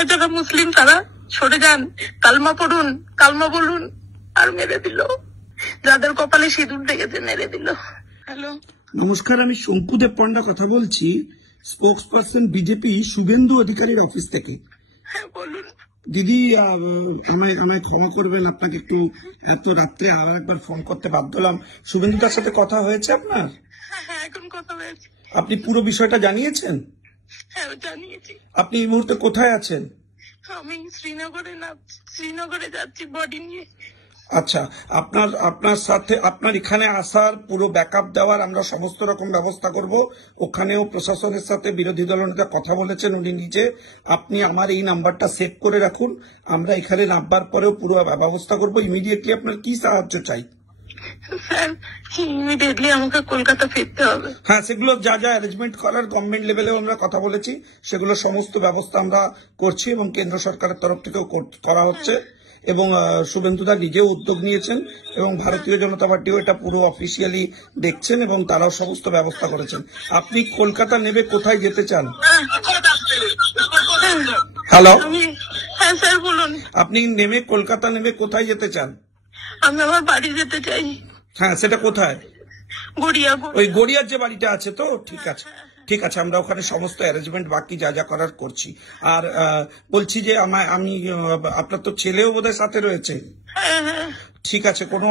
যারা যারা মুসলিম তারা সরে যান, কালমা পড়ুন, কালমা বলুন, আর মেরে দিল। যাদের কপালে সিঁদুর লেগেছে মেরে দিল। হ্যালো, নমস্কার, আমি শঙ্কুদেব পণ্ডা কথা বলছি, স্পোক্স পার্সন বিজেপি শুভেন্দু অধিকারীর অফিস থেকে। হ্যাঁ বলুন। দিদি, আমায় ক্ষমা করবেন, আপনাকে একটু এত রাত্রে আর একবার ফোন করতে বাধ্য হলাম। শুভেন্দুদার সাথে কথা হয়েছে আপনার? হ্যাঁ, এখন কথা হয়েছে। আপনি পুরো বিষয়টা জানিয়েছেন? হ্যাঁ জানিয়েছি। আপনি এই মুহূর্তে কোথায় আছেন? আমি শ্রীনগরে যাচ্ছি বডি নিয়ে। আচ্ছা, আপনার সাথে আপনার এখানে আসার পুরো ব্যাকআপ দেওয়ার আমরা সমস্ত রকম ব্যবস্থা করব। ওখানেও প্রশাসনের সাথে বিরোধী দলনেতা কথা বলেছেন উনি নিজে। আপনি আমার এই নাম্বারটা সেভ করে রাখুন, আমরা এখানে নামবার পরেও পুরো ব্যবস্থা করব। ইমিডিয়েটলি আপনার কি সাহায্য চাই? স্যার, ইমিডিয়েটলি আমাকে কলকাতা ফিরতে হবে। হ্যাঁ, সেগুলো যা যা অ্যারেঞ্জমেন্ট করার গভর্নমেন্ট লেভেলেও আমরা কথা বলেছি, সেগুলো সমস্ত ব্যবস্থা আমরা করছি এবং কেন্দ্র সরকারের তরফ থেকেও করা হচ্ছে। এবং শুভেন্দুদা নিজেও উদ্যোগ নিয়েছেন এবং ভারতীয় জনতা পার্টিও এটা পুরো অফিসিয়ালি দেখছেন এবং তারাও সমস্ত ব্যবস্থা করেছেন। আপনি কলকাতা নেমে কোথায় যেতে চান? হ্যালো, হ্যাঁ স্যার বলুন। আপনি কলকাতা নেমে কোথায় যেতে চান? আমি আমার বাড়ি যেতে চাই। হ্যাঁ, সেটা কোথায়? গড়িয়া। ওই গড়িয়ার যে বাড়িটা আছে তো? ঠিক আছে, ঠিক আছে, আমরা ওখানে সমস্ত অ্যারেঞ্জমেন্ট বাকি যা যা করার করছি। আর বলছি যে আমি আপনার তো ছেলেও বোধহয় সাথে রয়েছে। ঠিক আছে, কোনো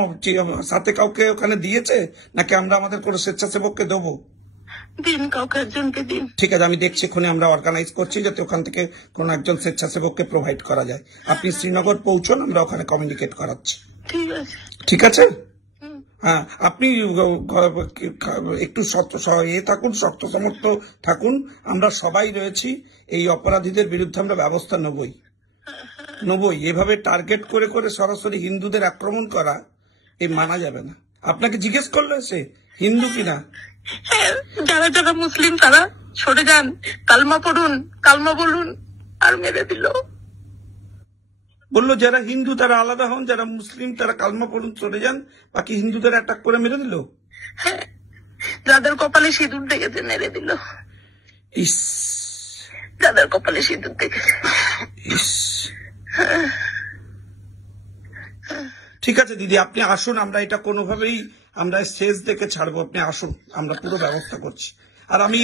সাথে কাউকে ওখানে দিয়েছে নাকি আমরা আমাদের কোনো স্বেচ্ছাসেবককে দেবো? দিন, কাউকে একজনকে দিন। ঠিক আছে, আমি দেখছি, এখানে আমরা অর্গানাইজ করছি যাতে ওখান থেকে কোনো একজন স্বেচ্ছাসেবককে প্রোভাইড করা যায়। আপনি শ্রীনগর পৌঁছন, আমরা ওখানে কমিউনিকেট করাচ্ছি। ঠিক আছে। ঠিক আছে। হ্যাঁ, আপনি একটু থাকুন, শক্ত সমর্থ থাকুন। আমরা সবাই রয়েছি, এই অপরাধীদের বিরুদ্ধে আমরা ব্যবস্থা নেবই। এভাবে টার্গেট করে করে সরাসরি হিন্দুদের আক্রমণ করা এই মানা যাবে না। আপনাকে জিজ্ঞেস করলো সে হিন্দু কিনা? যারা যারা মুসলিম তারা সরে যান, কালমা পড়ুন, কালমা বলুন, আর মেরে দিল। বললো যারা হিন্দু তারা আলাদা হন, যারা মুসলিম তারা কালমা পড়ুন, সরে যান, বাকি হিন্দুদের অ্যাটাক করে মেরে দিল। হ্যাঁ, যাদের কপালে সিঁদুর লেগেছে মেরে দিল। ইস, যাদের কপালে সিঁদুর লেগেছে। ইস। ঠিক আছে দিদি, আপনি আসুন, আমরা এটা কোনোভাবেই আমরা শেষ দেখে ছাড়বো। আপনি আসুন, আমরা পুরো ব্যবস্থা করছি। আর আমি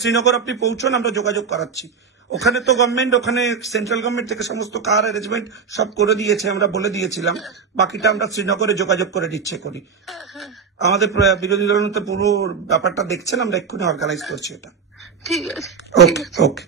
শ্রীনগর আপনি পৌঁছন, আমরা যোগাযোগ করাচ্ছি। ওখানে তো গভর্নমেন্ট, ওখানে সেন্ট্রাল গভর্নমেন্ট থেকে সমস্ত কার অ্যারেঞ্জমেন্ট সব করে দিয়েছে, আমরা বলে দিয়েছিলাম। বাকিটা আমরা শ্রীনগরে যোগাযোগ করে দিচ্ছে করি। আমাদের বিরোধী দলনেতা পুরো ব্যাপারটা দেখছেন, আমরা এক্ষুনি অর্গানাইজ করছি এটা। ঠিক আছে। ওকে, ওকে।